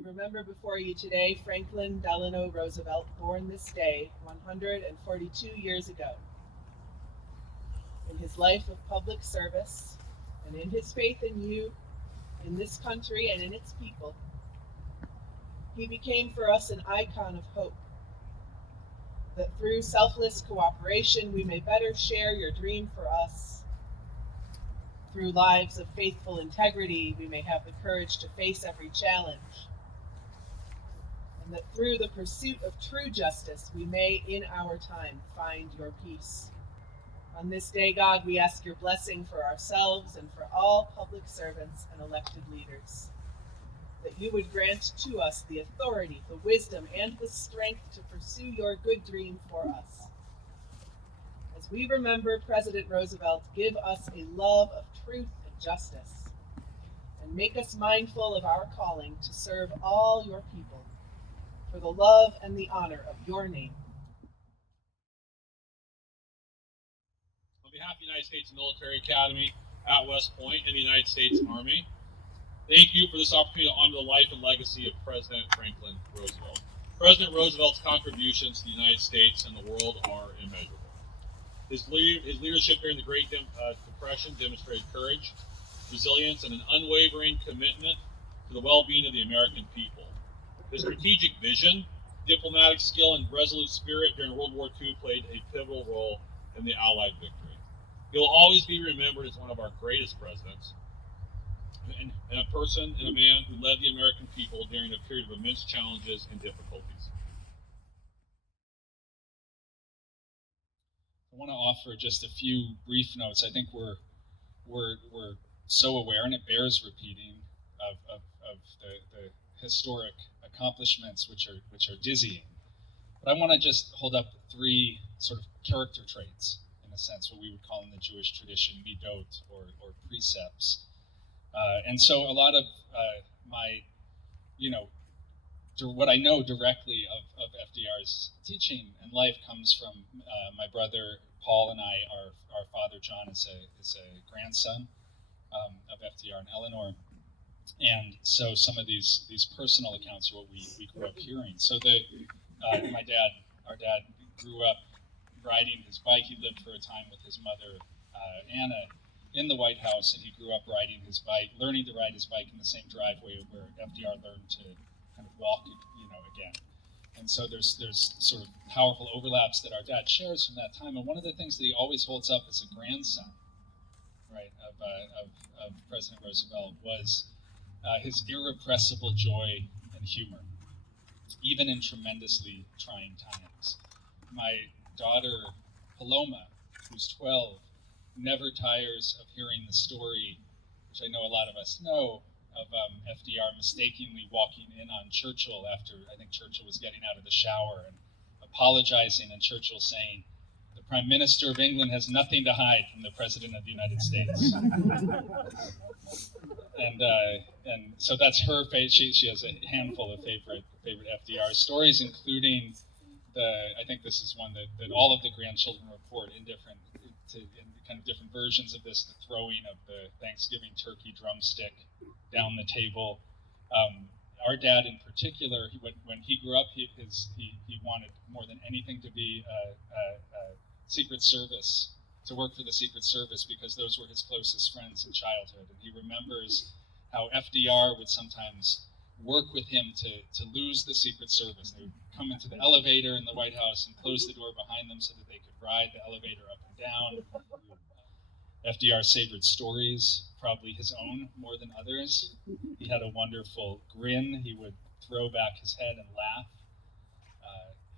We remember before you today Franklin Delano Roosevelt, born this day 142 years ago. In his life of public service and in his faith in you, in this country and in its people, he became for us an icon of hope, that through selfless cooperation we may better share your dream for us. Through lives of faithful integrity, we may have the courage to face every challenge. And that through the pursuit of true justice, we may, in our time, find your peace. On this day, God, we ask your blessing for ourselves and for all public servants and elected leaders. That you would grant to us the authority, the wisdom, and the strength to pursue your good dream for us. As we remember President Roosevelt, give us a love of truth and justice, and make us mindful of our calling to serve all your people for the love and the honor of your name. On behalf of the United States Military Academy at West Point and the United States Army, thank you for this opportunity to honor the life and legacy of President Franklin Roosevelt. President Roosevelt's contributions to the United States and the world are immeasurable. His leadership during the Great Depression demonstrated courage, resilience, and an unwavering commitment to the well-being of the American people. His strategic vision, diplomatic skill, and resolute spirit during World War II played a pivotal role in the Allied victory. He will always be remembered as one of our greatest presidents, and a person and a man who led the American people during a period of immense challenges and difficulties. I want to offer just a few brief notes. I think we're so aware, and it bears repeating, of the historic accomplishments which are dizzying. But I want to just hold up three sort of character traits, in a sense, what we would call in the Jewish tradition midot, or precepts. And so a lot of my, what I know directly of FDR's teaching and life comes from my brother Paul and I. Our father John is a grandson of FDR and Eleanor, and so some of these personal accounts are what we grew up hearing. So our dad grew up riding his bike. He lived for a time with his mother Anna in the White House, and he grew up riding his bike, learning to ride his bike in the same driveway where FDR learned to kind of walk, again. And so there's sort of powerful overlaps that our dad shares from that time. And one of the things that he always holds up as a grandson, right, of President Roosevelt was his irrepressible joy and humor, even in tremendously trying times. My daughter Paloma, who's 12, never tires of hearing the story, which I know a lot of us know, of FDR mistakenly walking in on Churchill after, I think Churchill was getting out of the shower, and apologizing, and Churchill saying, "The Prime Minister of England has nothing to hide from the President of the United States." And so that's her fate. She has a handful of favorite FDR stories, including I think this is one that all of the grandchildren report in kind of different versions of this, the throwing of the Thanksgiving turkey drumstick down the table. Our dad in particular, when he grew up, he wanted more than anything to be a Secret Service, to work for the Secret Service, because those were his closest friends in childhood. And he remembers how FDR would sometimes work with him to lose the Secret Service. They would come into the elevator in the White House and close the door behind them so that they could ride the elevator up and down. FDR savored stories, probably his own more than others. He had a wonderful grin. He would throw back his head and laugh.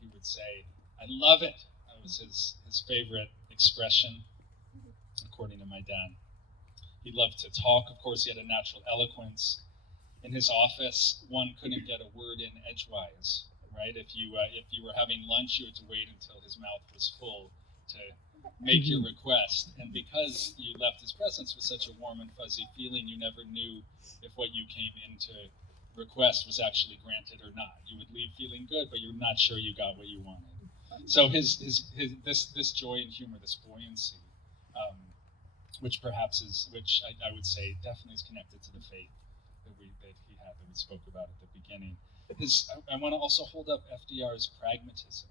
He would say, "I love it." That was his favorite expression, according to my dad. He loved to talk. Of course, he had a natural eloquence. In his office, one couldn't get a word in edgewise, right? If you were having lunch, you had to wait until his mouth was full to make your request. And because you left his presence with such a warm and fuzzy feeling, you never knew if what you came in to request was actually granted or not. You would leave feeling good, but you're not sure you got what you wanted. So this joy and humor, this buoyancy, which I would say definitely is connected to the faith that he had that we spoke about at the beginning. I want to also hold up FDR's pragmatism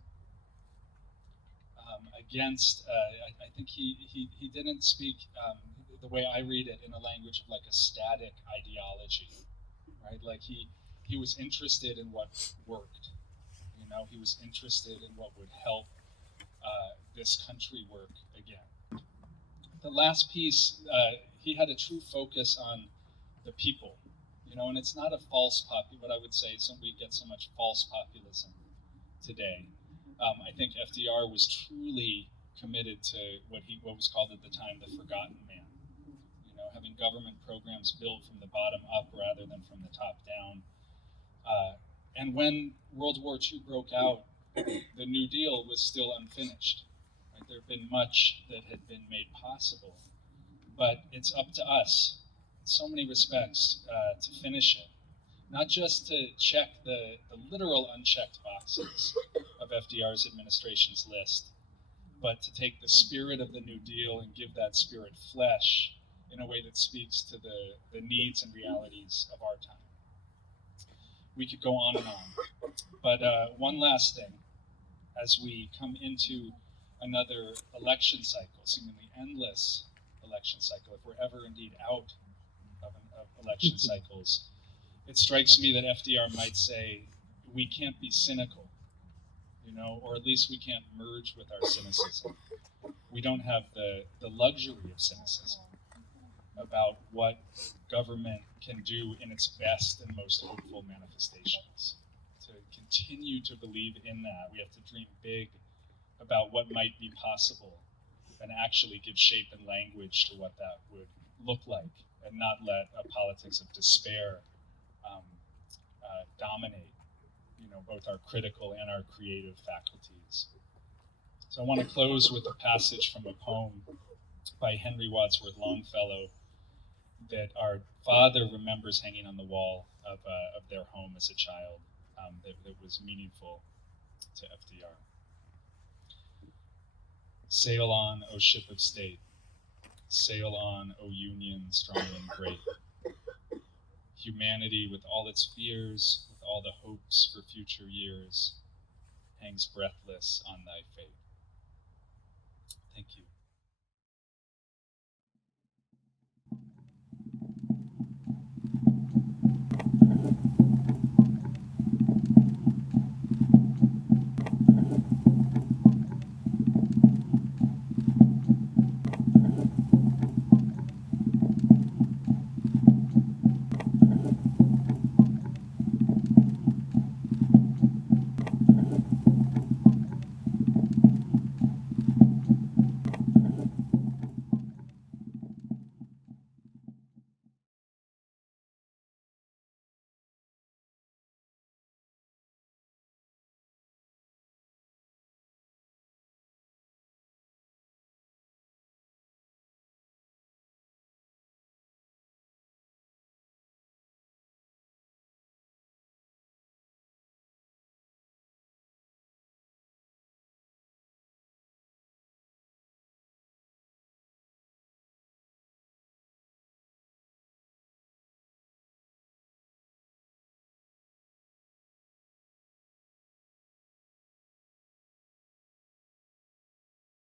against. I think he didn't speak the way I read it in a language of like a static ideology, right? Like he was interested in what worked. You know, he was interested in what would help this country work again. The last piece, he had a true focus on the people, you know, and it's not a false what I would say, we get so much false populism today. I think FDR was truly committed to what was called at the time the forgotten man. You know, having government programs built from the bottom up rather than from the top down. And when World War II broke out, the New Deal was still unfinished. Right? There had been much that had been made possible, but it's up to us, in so many respects, to finish it. Not just to check the literal unchecked boxes of FDR's administration's list, but to take the spirit of the New Deal and give that spirit flesh in a way that speaks to the needs and realities of our time. We could go on and on. But one last thing, as we come into another election cycle, seemingly endless election cycle, if we're ever indeed out of election cycles, it strikes me that FDR might say, we can't be cynical, you know, or at least we can't merge with our cynicism. We don't have the luxury of cynicism about what government can do in its best and most hopeful manifestations. To continue to believe in that, we have to dream big about what might be possible and actually give shape and language to what that would look like, and not let a politics of despair dominate, you know, both our critical and our creative faculties. So I want to close with a passage from a poem by Henry Wadsworth Longfellow that our father remembers hanging on the wall of their home as a child, that was meaningful to FDR. Sail on, O ship of state. Sail on, O Union, strong and great. Humanity, with all its fears, with all the hopes for future years, hangs breathless on thy fate. Thank you.